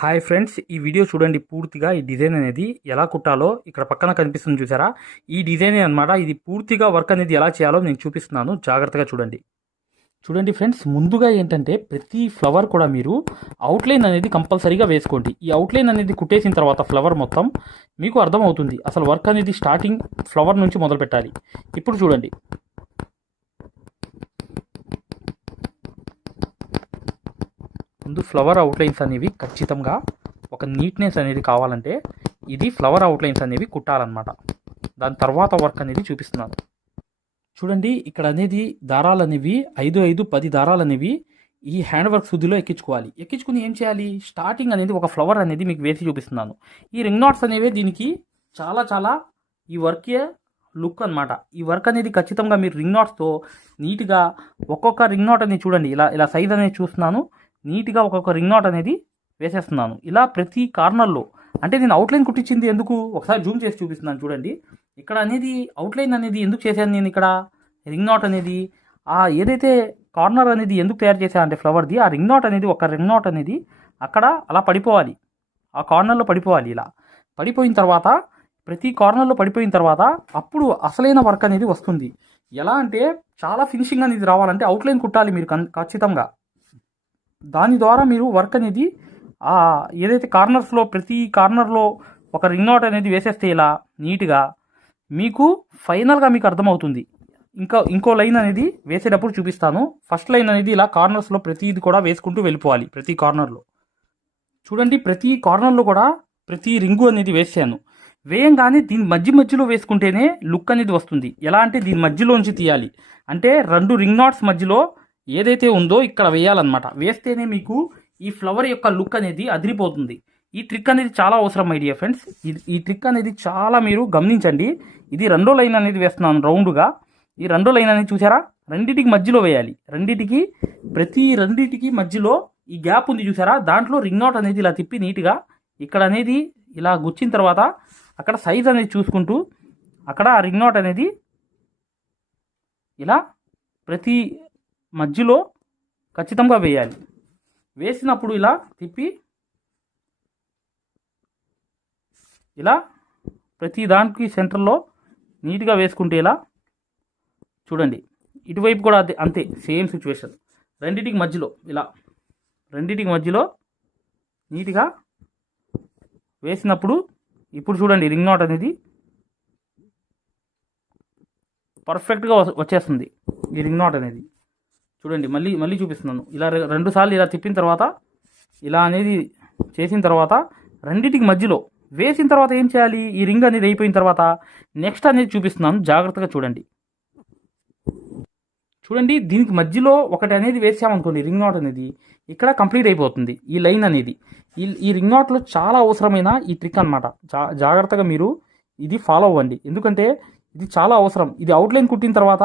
Hi friends ఈ video చూడండి పూర్తిగా ఈ డిజైన్ అనేది ఎలా కుట్టాలో ఇక్కడ పక్కన కనిపిస్తుంది చూసారా? ఈ డిజైన్ అనమాట ఇది పూర్తిగా వర్క్ అనేది ఎలా చేయాలో నేను చూపిస్తున్నాను. జాగ్రత్తగా చూడండి. చూడండి ఫ్రెండ్స్ ముందుగా ఏంటంటే ప్రతి ఫ్లవర్ కూడా మీరు అవుట్లైన్ అనేది కంపల్సరీగా వేసుకోండి. ఈ అవుట్లైన్ అనేది కుట్టేసిన తర్వాత ఫ్లవర్ మొత్తం మీకు అర్థమవుతుంది. అసలు వర్క్ అనేది స్టార్టింగ్ ఫ్లవర్ నుంచి మొదలు పెట్టాలి ఇప్పుడు చూడండి. ముందు ఫ్లవర్ అవుట్లైన్స్ అనేవి ఖచ్చితంగా ఒక నీట్నెస్ అనేది కావాలంటే ఇది ఫ్లవర్ అవుట్లైన్స్ అనేవి కుట్టాలన్నమాట. దాని తర్వాత వర్క్ అనేది చూపిస్తున్నాను. చూడండి ఇక్కడ అనేది దారాలు అనేవి ఐదు ఐదు పది దారాలు అనేవి ఈ హ్యాండ్ వర్క్ శుద్ధిలో ఎక్కించుకోవాలి. ఎక్కించుకుని ఏం చేయాలి? స్టార్టింగ్ అనేది ఒక ఫ్లవర్ అనేది మీకు వేసి చూపిస్తున్నాను. ఈ రింగ్ నాట్స్ అనేవి దీనికి చాలా చాలా ఈ వర్కే లుక్ అన్నమాట. ఈ వర్క్ అనేది ఖచ్చితంగా మీరు రింగ్ నాట్స్తో నీట్గా ఒక్కొక్క రింగ్ నాట్ అనేది చూడండి. ఇలా ఇలా సైజ్ అనేది చూస్తున్నాను. నీట్గా ఒక్కొక్క రింగ్ నాట్ అనేది వేసేస్తున్నాను. ఇలా ప్రతి కార్నర్లో అంటే నేను అవుట్లైన్ కుట్టించింది ఎందుకు? ఒకసారి జూమ్ చేసి చూపిస్తున్నాను చూడండి. ఇక్కడ అనేది అవుట్లైన్ అనేది ఎందుకు చేశాను నేను ఇక్కడ? రింగ్ నాట్ అనేది ఆ ఏదైతే కార్నర్ అనేది ఎందుకు తయారు చేశాను అంటే ఫ్లవర్ది ఆ రింగ్ నాట్ అనేది ఒక రింగ్ నాట్ అనేది అక్కడ అలా పడిపోవాలి. ఆ కార్నర్లో పడిపోవాలి ఇలా. పడిపోయిన తర్వాత ప్రతి కార్నర్లో పడిపోయిన తర్వాత అప్పుడు అసలైన వర్క్ అనేది వస్తుంది. ఎలా అంటే చాలా ఫినిషింగ్ అనేది రావాలంటే అవుట్లైన్ కుట్టాలి మీరు ఖచ్చితంగా. దాని ద్వారా మీరు వర్క్ అనేది ఏదైతే కార్నర్స్లో ప్రతి కార్నర్లో ఒక రింగ్ నాట్ అనేది వేసేస్తే ఇలా నీట్గా మీకు ఫైనల్గా మీకు అర్థమవుతుంది. ఇంకా ఇంకో లైన్ అనేది వేసేటప్పుడు చూపిస్తాను. ఫస్ట్ లైన్ అనేది ఇలా కార్నర్స్లో ప్రతిది కూడా వేసుకుంటూ వెళ్ళిపోవాలి ప్రతి కార్నర్లో చూడండి ప్రతి కార్నర్లో కూడా ప్రతి రింగు అనేది వేసాను. వేయంగానే దీని మధ్య మధ్యలో వేసుకుంటేనే లుక్ అనేది వస్తుంది. ఎలా అంటే దీని మధ్యలోంచి తీయాలి. అంటే రెండు రింగ్ నాట్స్ మధ్యలో ఏదైతే ఉందో ఇక్కడ వేయాలన్నమాట. వేస్తేనే మీకు ఈ ఫ్లవర్ యొక్క లుక్ అనేది అదిరిపోతుంది. ఈ ట్రిక్ అనేది చాలా అవసరం ఐడియా ఫ్రెండ్స్ ఇది ఈ ట్రిక్ అనేది చాలా మీరు గమనించండి. ఇది రెండో లైన్ అనేది వేస్తున్నాను రౌండ్గా. ఈ రెండో లైన్ అనేది చూసారా? రెండింటికి మధ్యలో వేయాలి. రెండిటికి ప్రతి రెండింటికి మధ్యలో ఈ గ్యాప్ ఉంది చూసారా? దాంట్లో రింగ్ అవుట్ అనేది ఇలా తిప్పి నీట్గా ఇక్కడ అనేది ఇలా గుచ్చిన తర్వాత అక్కడ సైజ్ అనేది చూసుకుంటూ అక్కడ ఆ రింగ్ నాట్ అనేది ఇలా ప్రతి మధ్యలో ఖచ్చితంగా వేయాలి. వేసినప్పుడు ఇలా తిప్పి ఇలా ప్రతి దానికి సెంటర్లో నీట్గా వేసుకుంటే ఇలా చూడండి. ఇటువైపు కూడా అదే అంతే సేమ్ సిచ్యువేషన్. రెండిటికి మధ్యలో ఇలా రెండిటికి మధ్యలో నీట్గా వేసినప్పుడు ఇప్పుడు చూడండి రింగ్ నాట్ అనేది పర్ఫెక్ట్గా వచ్చేస్తుంది. ఈ రింగ్ నాట్ అనేది. చూడండి మళ్ళీ మళ్ళీ చూపిస్తున్నాను. ఇలా రెండు సార్లు ఇలా తిప్పిన తర్వాత ఇలా అనేది చేసిన తర్వాత రెండింటికి మధ్యలో వేసిన తర్వాత ఏం చేయాలి? ఈ రింగ్ అనేది అయిపోయిన తర్వాత నెక్స్ట్ అనేది చూపిస్తున్నాను. జాగ్రత్తగా చూడండి. చూడండి దీనికి మధ్యలో ఒకటి అనేది వేసామనుకోండి రింగ్ నాట్ అనేది ఇక్కడ కంప్లీట్ అయిపోతుంది ఈ లైన్ అనేది. ఈ ఈ రింగ్ నాట్లో చాలా అవసరమైన ఈ ట్రిక్ అనమాట జా జాగ్రత్తగా మీరు ఇది ఫాలో అవ్వండి. ఎందుకంటే ఇది చాలా అవసరం. ఇది అవుట్లైన్ కుట్టిన తర్వాత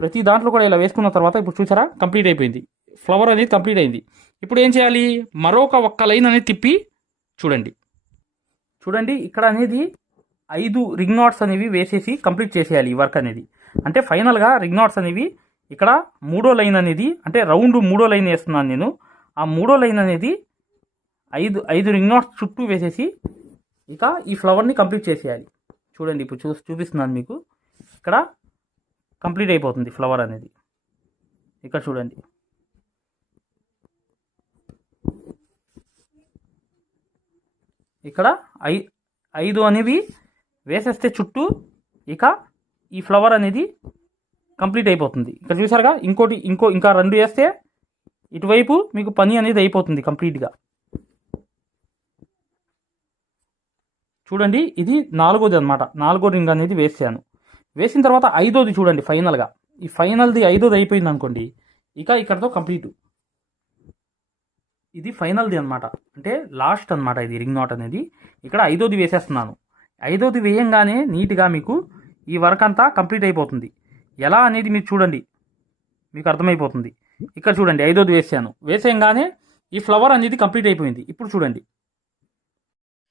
ప్రతి దాంట్లో కూడా ఇలా వేసుకున్న తర్వాత ఇప్పుడు చూసారా? కంప్లీట్ అయిపోయింది. ఫ్లవర్ అనేది కంప్లీట్ అయింది. ఇప్పుడు ఏం చేయాలి? మరొక ఒక్క లైన్ అనేది తిప్పి చూడండి. చూడండి ఇక్కడ అనేది ఐదు రింగ్ నాట్స్ అనేవి వేసేసి కంప్లీట్ చేసేయాలి ఈ వర్క్ అనేది. అంటే ఫైనల్గా రింగ్ నాట్స్ అనేవి ఇక్కడ మూడో లైన్ అనేది అంటే రౌండ్ మూడో లైన్ వేస్తున్నాను నేను. ఆ మూడో లైన్ అనేది ఐదు ఐదు రింగ్ నాట్స్ చుట్టూ వేసేసి ఇక ఈ ఫ్లవర్ని కంప్లీట్ చేసేయాలి. చూడండి ఇప్పుడు చూ చూపిస్తున్నాను మీకు. ఇక్కడ కంప్లీట్ అయిపోతుంది ఫ్లవర్ అనేది. ఇక్కడ చూడండి. ఇక్కడ ఐ ఐదు అనేవి వేసేస్తే చుట్టూ ఇక ఈ ఫ్లవర్ అనేది కంప్లీట్ అయిపోతుంది. ఇక్కడ చూసారుగా ఇంకోటి ఇంకో ఇంకా రెండు వేస్తే ఇటువైపు మీకు పని అనేది అయిపోతుంది కంప్లీట్గా. చూడండి ఇది నాలుగోది అనమాట నాలుగో రింగ్ అనేది వేసాను. వేసిన తర్వాత ఐదోది చూడండి ఫైనల్గా. ఈ ఫైనల్ది ఐదోది అయిపోయింది అనుకోండి ఇక ఇక్కడతో కంప్లీట్. ఇది ఫైనల్ది అనమాట అంటే లాస్ట్ అనమాట ఇది రింగ్ నాట్ అనేది. ఇక్కడ ఐదోది వేసేస్తున్నాను. ఐదోది వేయంగానే నీట్గా మీకు ఈ వర్క్ అంతా కంప్లీట్ అయిపోతుంది. ఎలా అనేది మీరు చూడండి. మీకు అర్థమైపోతుంది. ఇక్కడ చూడండి ఐదోది వేసాను. వేసేయంగానే ఈ ఫ్లవర్ అనేది కంప్లీట్ అయిపోయింది. ఇప్పుడు చూడండి.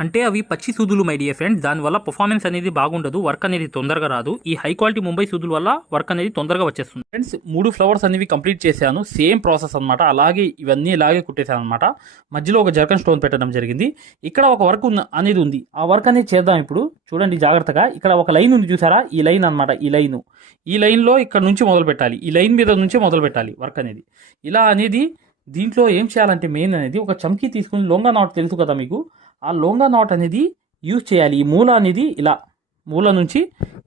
అంటే అవి పచ్చి సూదులు మై డియర్ ఫ్రెండ్స్ దానివల్ల పర్ఫార్మెన్స్ అనేది బాగుండదు వర్క్ అనేది తొందరగా రాదు. ఈ హై క్వాలిటీ ముంబై సూదుల వల్ల వర్క్ అనేది తొందరగా వచ్చేస్తుంది. ఫ్రెండ్స్ మూడు ఫ్లవర్స్ అనేవి కంప్లీట్ చేశాను. సేమ్ ప్రాసెస్ అనమాట అలాగే ఇవన్నీ ఇలాగే కుట్టేశాను అనమాట మధ్యలో ఒక జర్కన్ స్టోన్ పెట్టడం జరిగింది. ఇక్కడ ఒక వర్క్ అనేది ఉంది. ఆ వర్క్ అనేది చేద్దాం ఇప్పుడు. చూడండి జాగ్రత్తగా. ఇక్కడ ఒక లైన్ ఉంది చూసారా? ఈ లైన్ అన్నమాట ఈ లైన్ ఈ లైన్లో ఇక్కడ నుంచి మొదలు పెట్టాలి. ఈ లైన్ మీద నుంచే మొదలు పెట్టాలి వర్క్ అనేది. ఇలా అనేది దీంట్లో ఏం చేయాలంటే మెయిన్ అనేది ఒక చమ్కీ తీసుకుని లొంగా నాట్ తెలుసు కదా మీకు? ఆ లోంగా నాట్ అనేది యూజ్ చేయాలి. ఈ మూల అనేది ఇలా మూల నుంచి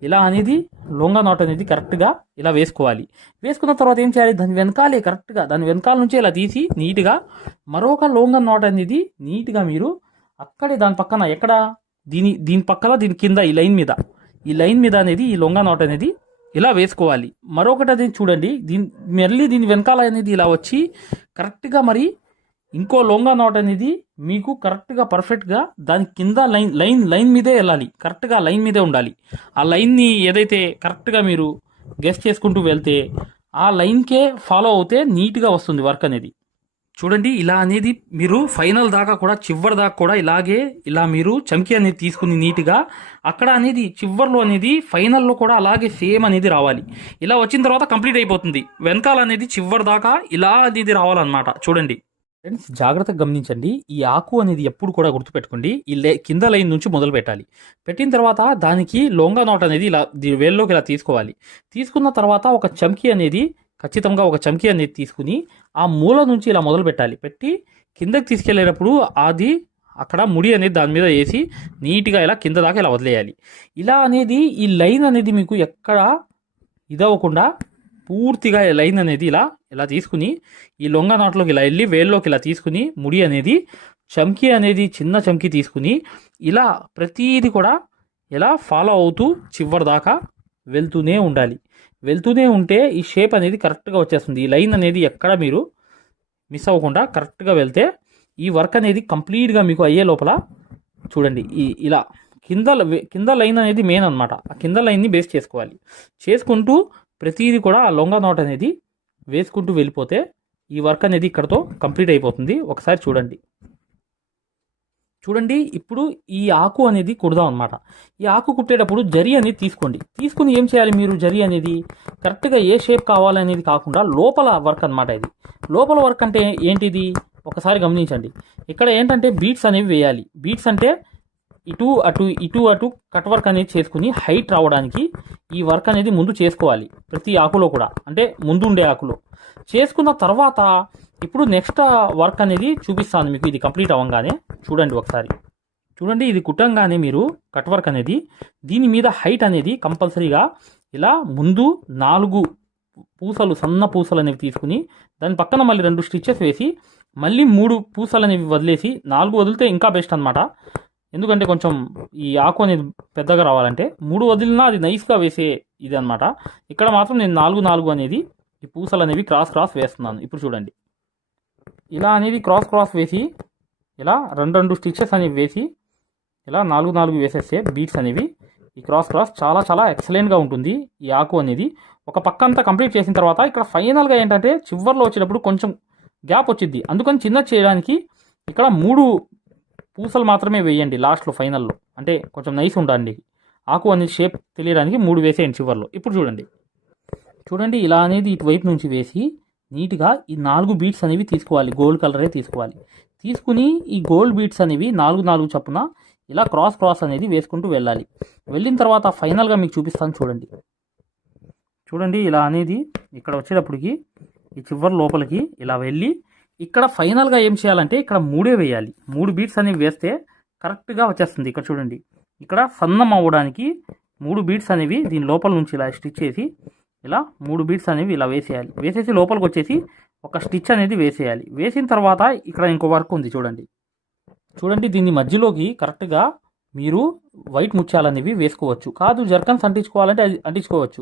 ఇలా అనేది లోంగా నాట్ అనేది కరెక్ట్గా ఇలా వేసుకోవాలి. వేసుకున్న తర్వాత ఏం చేయాలి? దాని వెనకాలే కరెక్ట్గా దాని వెనకాల నుంచి ఇలా తీసి నీట్గా మరొక లోంగా నాట్ అనేది నీట్గా మీరు అక్కడే దాని పక్కన ఎక్కడ? దీని దీని పక్కన దీని కింద ఈ లైన్ మీద. ఈ లైన్ మీద అనేది ఈ లొంగా నాట్ అనేది ఇలా వేసుకోవాలి. మరొకటి అది చూడండి. దీని మళ్ళీ దీని వెనకాల అనేది ఇలా వచ్చి కరెక్ట్గా మరి ఇంకో లొంగా నాట్ అనేది మీకు కరెక్ట్గా పర్ఫెక్ట్గా దాని కింద లైన్ లైన్ లైన్ మీదే వెళ్ళాలి. కరెక్ట్గా లైన్ మీదే ఉండాలి. ఆ లైన్ని ఏదైతే కరెక్ట్గా మీరు గెస్ట్ చేసుకుంటూ వెళ్తే ఆ లైన్కే ఫాలో అవుతే నీట్గా వస్తుంది వర్క్ అనేది. చూడండి ఇలా అనేది మీరు ఫైనల్ దాకా కూడా చివరి దాకా కూడా ఇలాగే ఇలా మీరు చమ్కి అనేది తీసుకుని నీట్గా అక్కడ అనేది చివర్లో అనేది ఫైనల్లో కూడా అలాగే సేమ్ అనేది రావాలి. ఇలా వచ్చిన తర్వాత కంప్లీట్ అయిపోతుంది. వెనకాల అనేది చివరి దాకా ఇలా అనేది రావాలన్నమాట. చూడండి. ఫ్రెండ్స్ జాగ్రత్తగా గమనించండి. ఈ ఆకు అనేది ఎప్పుడు కూడా గుర్తుపెట్టుకోండి. ఈ లే కింద లైన్ నుంచి మొదలు పెట్టాలి. పెట్టిన తర్వాత దానికి లొంగా నోట్ అనేది ఇలా దీ- వేల్లోకి ఇలా తీసుకోవాలి. తీసుకున్న తర్వాత ఒక చమ్కీ అనేది ఖచ్చితంగా ఒక చమ్కీ అనేది తీసుకుని ఆ మూల నుంచి ఇలా మొదలు పెట్టాలి. పెట్టి కిందకి తీసుకెళ్ళేటప్పుడు అది అక్కడ ముడి అనేది దాని మీద వేసి నీట్గా ఇలా కింద దాకా ఇలా వదిలేయాలి. ఇలా అనేది ఈ లైన్ అనేది మీకు ఎక్కడ ఇదవ్వకుండా పూర్తిగా లైన్ అనేది ఇలా ఇలా తీసుకుని ఈ లొంగ నాట్లోకి ఇలా వెళ్ళి వేల్లోకి ఇలా తీసుకుని ముడి అనేది చమ్కీ అనేది చిన్న చమ్కీ తీసుకుని ఇలా ప్రతీది కూడా ఇలా ఫాలో అవుతూ చివరి దాకా వెళ్తూనే ఉండాలి. వెళ్తూనే ఉంటే ఈ షేప్ అనేది కరెక్ట్గా వచ్చేస్తుంది. ఈ లైన్ అనేది ఎక్కడ మీరు మిస్ అవ్వకుండా కరెక్ట్గా వెళ్తే ఈ వర్క్ అనేది కంప్లీట్గా మీకు అయ్యే లోపల చూడండి. ఈ ఇలా కింద కింద లైన్ అనేది మెయిన్ అనమాట ఆ కింద లైన్ని బేస్ చేసుకోవాలి. చేసుకుంటూ ప్రతిదీ కూడా ఆ లొంగ నోట్ అనేది వేసుకుంటూ వెళ్ళిపోతే ఈ వర్క్ అనేది ఇక్కడతో కంప్లీట్ అయిపోతుంది. ఒకసారి చూడండి. చూడండి ఇప్పుడు ఈ ఆకు అనేది కుడదాం అనమాట ఈ ఆకు కుట్టేటప్పుడు జరి అనేది తీసుకోండి. తీసుకుని ఏం చేయాలి మీరు జరి అనేది? కరెక్ట్గా ఏ షేప్ కావాలనేది కాకుండా లోపల వర్క్ అనమాట ఇది. లోపల వర్క్ అంటే ఏంటిది? ఒకసారి గమనించండి. ఇక్కడ ఏంటంటే బీట్స్ అనేవి వేయాలి. బీట్స్ అంటే ఇటు అటు ఇటు అటు కట్ వర్క్ అనేది చేసుకుని హైట్ రావడానికి ఈ వర్క్ అనేది ముందు చేసుకోవాలి ప్రతి ఆకులో కూడా. అంటే ముందు ఉండే ఆకులో. చేసుకున్న తర్వాత ఇప్పుడు నెక్స్ట్ వర్క్ అనేది చూపిస్తాను మీకు. ఇది కంప్లీట్ అవ్వగానే చూడండి ఒకసారి. చూడండి ఇది కుట్టంగానే మీరు కట్ వర్క్ అనేది దీని మీద హైట్ అనేది కంపల్సరీగా ఇలా ముందు నాలుగు పూసలు సన్న పూసలు అనేవి తీసుకుని దాని పక్కన మళ్ళీ రెండు స్టిచ్చెస్ వేసి మళ్ళీ మూడు పూసలు అనేవి వదిలేసి నాలుగు వదిలితే ఇంకా బెస్ట్ అనమాట ఎందుకంటే కొంచెం ఈ ఆకు అనేది పెద్దగా రావాలంటే మూడు వదిలినా అది నైస్గా వేసే ఇది అనమాట ఇక్కడ మాత్రం నేను నాలుగు నాలుగు అనేది ఈ పూసలు అనేవి క్రాస్ క్రాస్ వేస్తున్నాను. ఇప్పుడు చూడండి. ఇలా అనేది క్రాస్ క్రాస్ వేసి ఇలా రెండు రెండు స్టిచ్చెస్ అనేవి వేసి ఇలా నాలుగు నాలుగు వేసేస్తే బీట్స్ అనేవి ఈ క్రాస్ క్రాస్ చాలా చాలా ఎక్సలెంట్గా ఉంటుంది ఈ ఆకు అనేది. ఒక పక్క అంతా కంప్లీట్ చేసిన తర్వాత ఇక్కడ ఫైనల్గా ఏంటంటే చివర్లో వచ్చేటప్పుడు కొంచెం గ్యాప్ వచ్చింది అందుకని చిన్న చేయడానికి ఇక్కడ మూడు పూసలు మాత్రమే వేయండి లాస్ట్లో ఫైనల్లో. అంటే కొంచెం నైస్ ఉండండి. ఆకు అనేది షేప్ తెలియడానికి మూడు వేసేయండి చివర్లో. ఇప్పుడు చూడండి. చూడండి ఇలా అనేది ఇటువైపు నుంచి వేసి నీట్గా ఈ నాలుగు బీట్స్ అనేవి తీసుకోవాలి. గోల్డ్ కలరే తీసుకోవాలి. తీసుకుని ఈ గోల్డ్ బీట్స్ అనేవి నాలుగు నాలుగు చప్పున ఇలా క్రాస్ క్రాస్ అనేది వేసుకుంటూ వెళ్ళాలి. వెళ్ళిన తర్వాత ఫైనల్గా మీకు చూపిస్తాను చూడండి. చూడండి ఇలా అనేది ఇక్కడ వచ్చేటప్పటికి ఈ చివరి లోపలికి ఇలా వెళ్ళి ఇక్కడ ఫైనల్గా ఏం చేయాలంటే ఇక్కడ మూడే వేయాలి. మూడు బీట్స్ అనేవి వేస్తే కరెక్ట్గా వచ్చేస్తుంది. ఇక్కడ చూడండి. ఇక్కడ సన్నం అవ్వడానికి మూడు బీట్స్ అనేవి దీని లోపల నుంచి ఇలా స్టిచ్ చేసి ఇలా మూడు బీట్స్ అనేవి ఇలా వేసేయాలి. వేసేసి లోపలికి వచ్చేసి ఒక స్టిచ్ అనేది వేసేయాలి. వేసిన తర్వాత ఇక్కడ ఇంకో వర్క్ ఉంది చూడండి. చూడండి దీన్ని మధ్యలోకి కరెక్ట్గా మీరు వైట్ ముత్యాలనేవి వేసుకోవచ్చు. కాదు జర్కన్స్ అంటించుకోవాలంటే అది అంటించుకోవచ్చు.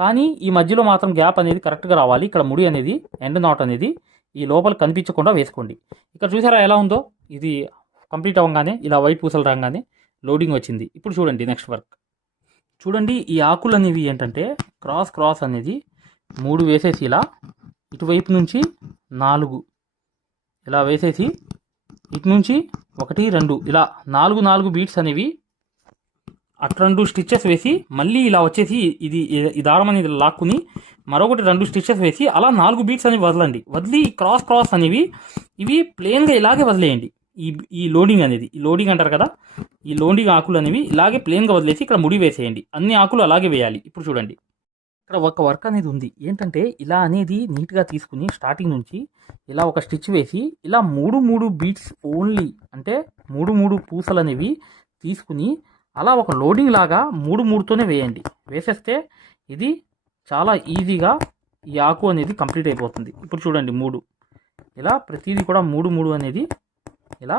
కానీ ఈ మధ్యలో మాత్రం గ్యాప్ అనేది కరెక్ట్గా రావాలి. ఇక్కడ ముడి అనేది ఎండ్ నాట్ అనేది ఈ లోపల కనిపించకుండా వేసుకోండి. ఇక్కడ చూసారా ఎలా ఉందో? ఇది కంప్లీట్ అవ్వగానే ఇలా వైట్ పూసలు రాగానే లోడింగ్ వచ్చింది. ఇప్పుడు చూడండి నెక్స్ట్ వర్క్. చూడండి ఈ ఆకులు అనేవి ఏంటంటే క్రాస్ క్రాస్ అనేది మూడు వేసేసి ఇలా ఇటువైపు నుంచి నాలుగు. ఇలా వేసేసి ఇటు నుంచి ఒకటి రెండు. ఇలా నాలుగు నాలుగు బీట్స్ అనేవి అటు రెండు స్టిచ్చెస్ వేసి మళ్ళీ ఇలా వచ్చేసి ఇది ఈ దారం అనేది లాక్కుని మరొకటి రెండు స్టిచ్చెస్ వేసి అలా నాలుగు బీట్స్ అనేవి వదలండి. వదిలి క్రాస్ క్రాస్ అనేవి ఇవి ప్లెయిన్గా ఇలాగే వదిలేయండి. ఈ ఈ లోడింగ్ అనేది ఈ లోడింగ్ అంటారు కదా ఈ లోడింగ్ ఆకులు అనేవి ఇలాగే ప్లెయిన్గా వదిలేసి ఇక్కడ ముడి వేసేయండి. అన్ని ఆకులు అలాగే వేయాలి. ఇప్పుడు చూడండి. ఇక్కడ ఒక వర్క్ అనేది ఉంది. ఏంటంటే ఇలా అనేది నీట్గా తీసుకుని స్టార్టింగ్ నుంచి ఇలా ఒక స్టిచ్ వేసి ఇలా మూడు మూడు బీట్స్ ఓన్లీ అంటే మూడు మూడు పూసలు అనేవి తీసుకుని అలా ఒక లోడింగ్ లాగా మూడు మూడుతోనే వేయండి. వేసేస్తే ఇది చాలా ఈజీగా ఈ ఆకు అనేది కంప్లీట్ అయిపోతుంది. ఇప్పుడు చూడండి మూడు. ఇలా ప్రతిదీ కూడా మూడు మూడు అనేది ఇలా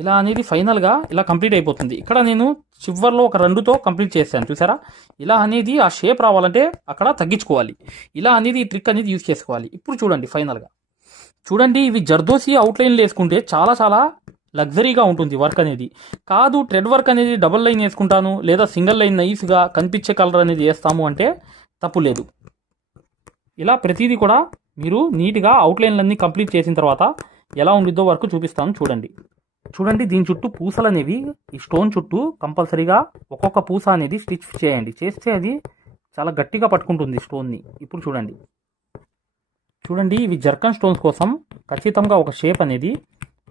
ఇలా అనేది ఫైనల్గా ఇలా కంప్లీట్ అయిపోతుంది. ఇక్కడ నేను చివరిలో ఒక రెండుతో కంప్లీట్ చేశాను. చూసారా? ఇలా అనేది ఆ షేప్ రావాలంటే అక్కడ తగ్గించుకోవాలి. ఇలా అనేది ఈ ట్రిక్ అనేది యూజ్ చేసుకోవాలి. ఇప్పుడు చూడండి ఫైనల్గా చూడండి ఇవి జర్దోసి అవుట్లైన్లు వేసుకుంటే చాలా చాలా లగ్జరీగా ఉంటుంది వర్క్ అనేది. కాదు ట్రెడ్ వర్క్ అనేది డబుల్ లైన్ వేసుకుంటాను లేదా సింగిల్ లైన్ నైస్గా కనిపించే కలర్ అనేది వేస్తాము అంటే తప్పు లేదు. ఇలా ప్రతిదీ కూడా మీరు నీట్గా అవుట్లైన్లన్నీ కంప్లీట్ చేసిన తర్వాత ఎలా ఉండిద్దో వర్క్ చూపిస్తాను చూడండి. చూడండి దీని చుట్టూ పూసలు అనేవి ఈ స్టోన్ చుట్టూ కంపల్సరీగా ఒక్కొక్క పూస అనేది స్టిచ్ చేయండి. చేస్తే అది చాలా గట్టిగా పట్టుకుంటుంది స్టోన్ని. ఇప్పుడు చూడండి. చూడండి ఇవి జర్కన్ స్టోన్స్ కోసం ఖచ్చితంగా ఒక షేప్ అనేది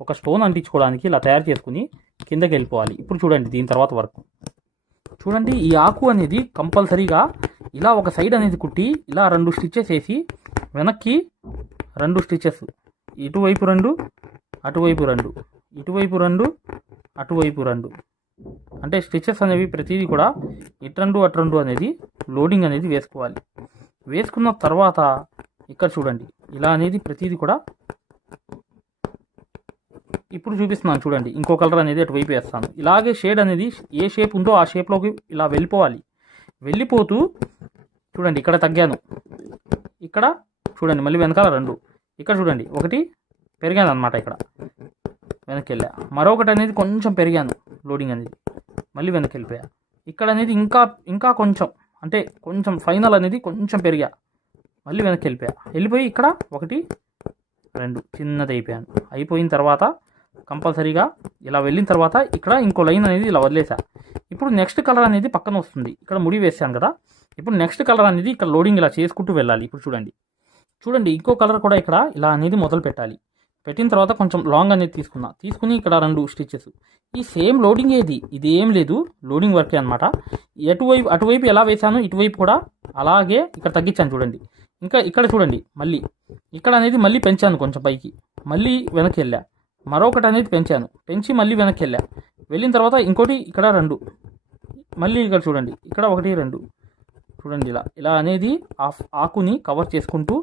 ఒక స్టోన్ అంటించుకోవడానికి ఇలా తయారు చేసుకుని కిందకి వెళ్ళిపోవాలి. ఇప్పుడు చూడండి దీని తర్వాత వర్క్. చూడండి ఈ ఆకు అనేది కంపల్సరీగా ఇలా ఒక సైడ్ అనేది కుట్టి ఇలా రెండు స్టిచ్చెస్ వేసి వెనక్కి రెండు స్టిచ్చెస్. ఇటువైపు రెండు అటువైపు రెండు. ఇటువైపు రెండు అటువైపు రెండు. అంటే స్టిచెస్ అనేవి ప్రతిదీ కూడా ఇటు రెండు అటు రెండు అనేది లోడింగ్ అనేది వేసుకోవాలి. వేసుకున్న తర్వాత ఇక్కడ చూడండి ఇలా అనేది ప్రతిదీ కూడా ఇప్పుడు చూపిస్తున్నాను చూడండి. ఇంకో కలర్ అనేది అటువైపు వేస్తాను. ఇలాగే షేడ్ అనేది ఏ షేప్ ఉందో ఆ షేప్లోకి ఇలా వెళ్ళిపోవాలి. వెళ్ళిపోతూ చూడండి ఇక్కడ తగ్గాను. ఇక్కడ చూడండి మళ్ళీ వెనకాల రెండు. ఇక్కడ చూడండి ఒకటి పెరిగాను అనమాట ఇక్కడ. వెనక్కి వెళ్ళా మరొకటి అనేది కొంచెం పెరిగాను లోడింగ్ అనేది. మళ్ళీ వెనక్కి వెళ్ళిపోయా ఇక్కడ అనేది ఇంకా ఇంకా కొంచెం అంటే కొంచెం ఫైనల్ అనేది కొంచెం పెరిగా. మళ్ళీ వెనక్కి వెళ్ళిపోయా వెళ్ళిపోయి ఇక్కడ ఒకటి రెండు. చిన్నది అయిపోయాను అయిపోయిన తర్వాత కంపల్సరీగా ఇలా వెళ్ళిన తర్వాత ఇక్కడ ఇంకో లైన్ అనేది ఇలా వదిలేసా. ఇప్పుడు నెక్స్ట్ కలర్ అనేది పక్కన వస్తుంది. ఇక్కడ ముడి వేసాను కదా. ఇప్పుడు నెక్స్ట్ కలర్ అనేది ఇక్కడ లోడింగ్ ఇలా చేసుకుంటూ వెళ్ళాలి. ఇప్పుడు చూడండి. చూడండి ఇంకో కలర్ కూడా ఇక్కడ ఇలా అనేది మొదలు పెట్టాలి. పెట్టిన తర్వాత కొంచెం లాంగ్ అనేది తీసుకున్నా. తీసుకుని ఇక్కడ రెండు స్టిచెస్ ఈ సేమ్ లోడింగ్ ఏది? ఇది ఏం లేదు లోడింగ్ వర్కే అనమాట ఎటువైపు అటువైపు ఎలా వేసాను ఇటువైపు కూడా అలాగే ఇక్కడ తగ్గించాను చూడండి. ఇంకా ఇక్కడ చూడండి. మళ్ళీ. ఇక్కడ అనేది మళ్ళీ పెంచాను కొంచెం పైకి. మళ్ళీ వెనక్కి వెళ్ళా. మరొకటి అనేది పెంచాను. పెంచి మళ్ళీ వెనక్కి వెళ్ళా వెళ్ళిన తర్వాత ఇంకోటి ఇక్కడ రెండు. మళ్ళీ ఇక్కడ చూడండి. ఇక్కడ ఒకటి రెండు. చూడండి ఇలా. ఇలా అనేది ఆ ఆకుని కవర్ చేసుకుంటూ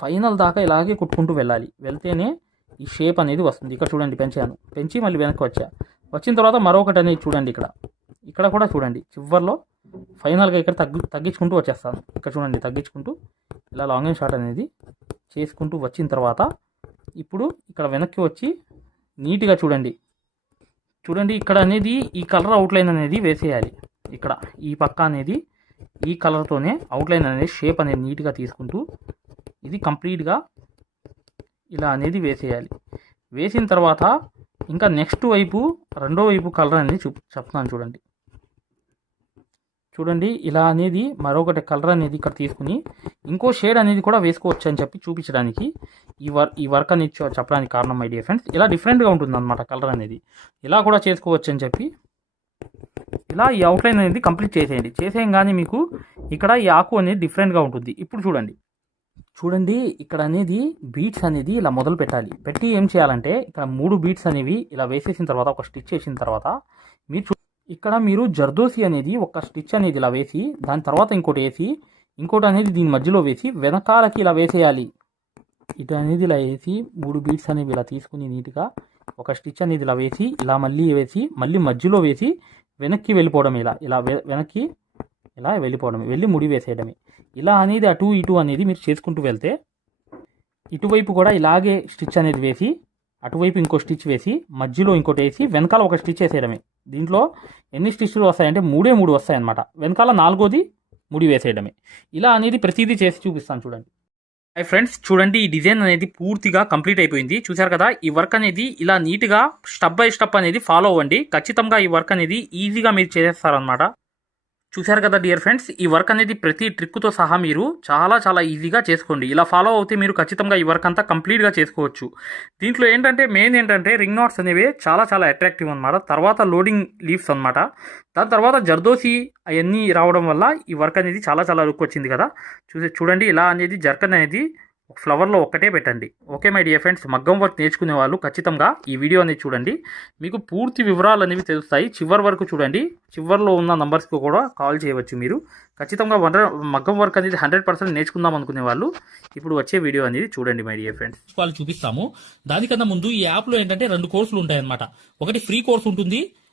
ఫైనల్ దాకా ఇలాగే కుట్టుకుంటూ వెళ్ళాలి. వెళ్తేనే ఈ షేప్ అనేది వస్తుంది. ఇక్కడ చూడండి పెంచాను. పెంచి మళ్ళీ వెనక్కి వచ్చా. వచ్చిన తర్వాత మరొకటి అనేది చూడండి ఇక్కడ. ఇక్కడ కూడా చూడండి. చివర్లో ఫైనల్గా ఇక్కడ తగ్గి తగ్గించుకుంటూ వచ్చేస్తాను. ఇక్కడ చూడండి తగ్గించుకుంటూ ఇలా లాంగ్ అండ్ షార్ట్ అనేది చేసుకుంటూ వచ్చిన తర్వాత ఇప్పుడు ఇక్కడ వెనక్కి వచ్చి నీట్గా చూడండి. చూడండి ఇక్కడ అనేది ఈ కలర్ అవుట్లైన్ అనేది వేసేయాలి. ఇక్కడ ఈ పక్క అనేది ఈ కలర్తోనే అవుట్లైన్ అనేది షేప్ అనేది నీట్గా తీసుకుంటూ ఇది కంప్లీట్గా ఇలా అనేది వేసేయాలి. వేసిన తర్వాత ఇంకా నెక్స్ట్ వైపు రెండో వైపు కలర్ అనేది చూ చెప్తున్నాను చూడండి. చూడండి ఇలా అనేది మరొకటి కలర్ అనేది ఇక్కడ తీసుకుని ఇంకో షేడ్ అనేది కూడా వేసుకోవచ్చు అని చెప్పి చూపించడానికి ఈ వర్క్ ఈ వర్క్ అనేది చెప్పడానికి కారణం మై డియర్ ఫ్రెండ్స్ ఇలా డిఫరెంట్గా ఉంటుంది అనమాట కలర్ అనేది. ఇలా కూడా చేసుకోవచ్చు అని చెప్పి ఇలా ఈ అవుట్లైన్ అనేది కంప్లీట్ చేసేయండి. చేసేయంగానే మీకు ఇక్కడ ఈ ఆకు అనేది డిఫరెంట్గా ఉంటుంది. ఇప్పుడు చూడండి. చూడండి ఇక్కడ అనేది బీట్స్ అనేది ఇలా మొదలు పెట్టాలి. పెట్టి ఏం చేయాలంటే ఇక్కడ మూడు బీట్స్ అనేవి ఇలా వేసేసిన తర్వాత ఒక స్టిచ్ వేసిన తర్వాత మీరు చూ- ఇక్కడ మీరు జర్దోసి అనేది ఒక స్టిచ్ అనేది ఇలా వేసి దాని తర్వాత ఇంకోటి వేసి ఇంకోటి అనేది దీని మధ్యలో వేసి వెనకాలకి ఇలా వేసేయాలి. ఇటు అనేది ఇలా వేసి మూడు బీట్స్ అనేవి ఇలా తీసుకుని నీట్గా ఒక స్టిచ్ అనేది ఇలా వేసి ఇలా మళ్ళీ వేసి మళ్ళీ మధ్యలో వేసి వెనక్కి వెళ్ళిపోవడం ఇలా ఇలా వె- వెనక్కి ఇలా వెళ్ళిపోవడమే వెళ్ళి ముడి వేసేయడమే. ఇలా అనేది అటు ఇటు అనేది మీరు చేసుకుంటూ వెళ్తే ఇటువైపు కూడా ఇలాగే స్టిచ్ అనేది వేసి అటువైపు ఇంకో స్టిచ్ వేసి మధ్యలో ఇంకోటి వేసి వెనకాల ఒక స్టిచ్ వేసేయడమే. దీంట్లో ఎన్ని స్టిచ్లు వస్తాయంటే మూడే మూడు వస్తాయన్నమాట. వెనకాల నాలుగోది ముడి వేసేయడమే. ఇలా అనేది ప్రతిదీ చేసి చూపిస్తాను చూడండి. హై ఫ్రెండ్స్ చూడండి ఈ డిజైన్ అనేది పూర్తిగా కంప్లీట్ అయిపోయింది. చూశారు కదా ఈ వర్క్ అనేది ఇలా నీట్గా స్టెప్ బై స్టెప్ అనేది ఫాలో అవ్వండి. ఖచ్చితంగా ఈ వర్క్ అనేది ఈజీగా మీరు చేసేస్తారనమాట చూశారు కదా డియర్ ఫ్రెండ్స్ ఈ వర్క్ అనేది ప్రతి ట్రిక్తో సహా మీరు చాలా చాలా ఈజీగా చేసుకోండి. ఇలా ఫాలో అవుతే మీరు ఖచ్చితంగా ఈ వర్క్ అంతా కంప్లీట్గా చేసుకోవచ్చు. దీంట్లో ఏంటంటే మెయిన్ ఏంటంటే రింగ్ నాట్స్ అనేవి చాలా చాలా అట్రాక్టివ్ అనమాట తర్వాత లోడింగ్ లీవ్స్ అనమాట దాని తర్వాత జర్దోసి అవన్నీ రావడం వల్ల ఈ వర్క్ అనేది చాలా చాలా లుక్ వచ్చింది కదా. చూసే చూడండి ఇలా అనేది జర్కన్ అనేది ఫ్లవర్లో ఒక్కటే పెట్టండి. Okay my dear friends? మగ్గం వర్క్ నేర్చుకునే వాళ్ళు ఖచ్చితంగా ఈ వీడియో అనేది చూడండి. మీకు పూర్తి వివరాలు అనేవి తెలుస్తాయి. చివరి వరకు చూడండి. చివరిలో ఉన్న నంబర్స్కి కూడా కాల్ చేయవచ్చు మీరు. ఖచ్చితంగా వన్ మగ్గం వర్క్ అనేది హండ్రెడ్ పర్సెంట్ నేర్చుకుందాం అనుకునే వాళ్ళు ఇప్పుడు వచ్చే వీడియో అనేది చూడండి మై డియర్ ఫ్రెండ్స్. వాళ్ళు చూపిస్తాము. దానికన్నా ముందు ఈ యాప్లో ఏంటంటే రెండు కోర్సులు ఉంటాయన్నమాట. ఒకటి ఫ్రీ కోర్స్ ఉంటుంది.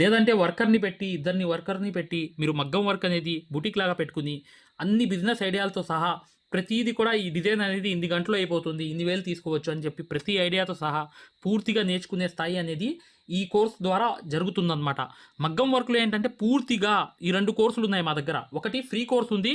లేదంటే వర్కర్ని పెట్టి ఇద్దరిని వర్కర్ని పెట్టి మీరు మగ్గం వర్క్ అనేది బుటిక్ లాగా పెట్టుకుని అన్ని బిజినెస్ ఐడియాలతో సహా ప్రతిదీ కూడా ఈ డిజైన్ అనేది ఇన్ని గంటలో అయిపోతుంది ఇన్ని వేలు తీసుకోవచ్చు అని చెప్పి ప్రతి ఐడియాతో సహా పూర్తిగా నేర్చుకునే స్థాయి అనేది ఈ కోర్స్ ద్వారా జరుగుతుందన్నమాట. మగ్గం వర్క్లో ఏంటంటే పూర్తిగా ఈ రెండు కోర్సులు ఉన్నాయి మా దగ్గర. ఒకటి ఫ్రీ కోర్స్ ఉంది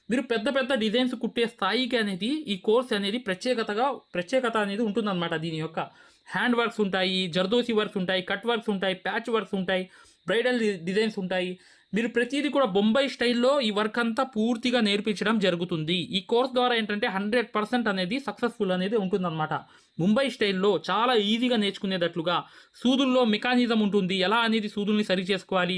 మీరు పెద్ద పెద్ద డిజైన్స్ కుట్టే స్థాయికి అనేది ఈ కోర్స్ అనేది ప్రత్యేకతగా ప్రత్యేకత అనేది ఉంటుందన్నమాట దీని యొక్క. హ్యాండ్ వర్క్స్ ఉంటాయి జర్దోసి వర్క్స్ ఉంటాయి కట్ వర్క్స్ ఉంటాయి ప్యాచ్ వర్క్స్ ఉంటాయి బ్రైడల్ డిజైన్స్ ఉంటాయి. మీరు ప్రతిదీ కూడా బొంబాయి స్టైల్లో ఈ వర్క్ అంతా పూర్తిగా నేర్పించడం జరుగుతుంది. ఈ కోర్స్ ద్వారా ఏంటంటే హండ్రెడ్ పర్సెంట్ అనేది సక్సెస్ఫుల్ అనేది ఉంటుందన్నమాట. ముంబై స్టైల్లో చాలా ఈజీగా నేర్చుకునేటట్లుగా సూదుల్లో మెకానిజం ఉంటుంది. ఎలా అనేది సూదుల్ని సరి చేసుకోవాలి?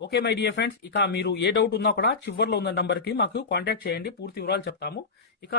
ఓకే మై డియర్ ఫ్రెండ్స్ ఇక మీరు ఏ డౌట్ ఉన్నా కూడా చివర్లో ఉన్న నెంబర్కి మాకు కాంటాక్ట్ చేయండి. పూర్తి వివరాలు చెప్తాము. ఇక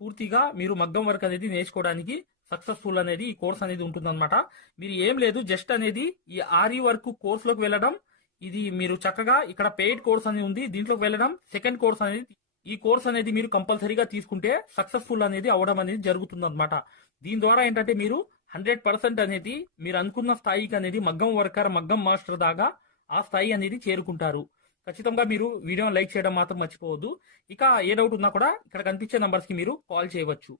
పూర్తిగా మీరు మగ్గం వర్క్ అనేది నేర్చుకోవడానికి సక్సెస్ఫుల్ అనేది ఈ కోర్స్ అనేది ఉంటుందన్నమాట. మీరు ఏం లేదు జస్ట్ అనేది ఈ ఆర్ఈ వర్క్ కోర్సులోకి వెళ్ళడం. ఇది మీరు చక్కగా ఇక్కడ పెయిడ్ కోర్స్ అనేది ఉంది దీంట్లోకి వెళ్ళడం. సెకండ్ కోర్స్ అనేది ఈ కోర్స్ అనేది మీరు కంపల్సరీగా తీసుకుంటే సక్సెస్ఫుల్ అనేది అవడం అనేది జరుగుతుంది అనమాట దీని ద్వారా ఏంటంటే మీరు హండ్రెడ్ పర్సెంట్ అనేది మీరు అనుకున్న స్థాయికి అనేది మగ్గం వర్కర్ మగ్గం మాస్టర్ దాకా ఆ స్థాయి అనేది చేరుకుంటారు. ఖచ్చితంగా మీరు వీడియోని లైక్ చేయడం మాత్రం మర్చిపోవద్దు. ఇక ఏ డౌట్ ఉన్నా కూడా ఇక్కడ కనిపించే నంబర్స్కి మీరు కాల్ చేయవచ్చు.